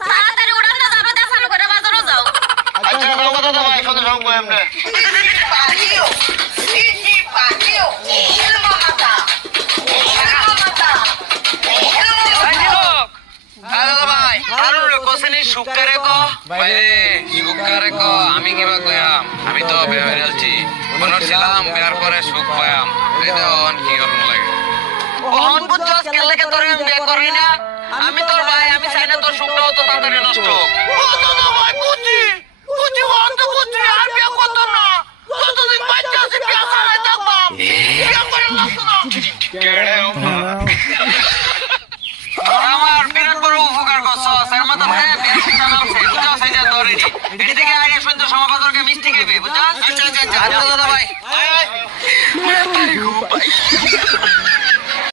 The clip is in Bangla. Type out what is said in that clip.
তাড়াতাড়ি উড়ান না, তারপর দা চালু করে বাজারও যাও। আচ্ছা দাও দাদা ভাই কত সঙ্গ এমনে আমি কিবা কয়াম আমি তো বেড়ালছি মনে ছিলাম বিয়ার পরে সুখ পায়াম কি করুন লাগে কখন বুঝছস কেন লাগে তোরে আমি বিয়ে করি না আমি তোর ভাই আমি চাই না তোর সুখটা তো তাড়াতাড়ি নষ্ট দাদা ভাই কুচি কুচি ওয়ান্ট কুচি আর বিয়ে করতে না কতদিন বাচ্চা আছে বিয়ে করে থাকবা বিয়ে করে নষ্ট না আমার বিরাট বড় উপকার করছস এর মাথা থেকে বিয়ে করতে নামছে বুঝছস এই যে ধরে নি এটি থেকে আগে শুনতে সমাবাদরকে মিষ্টি খাইবে বুঝছস আচ্ছা দাদা ভাই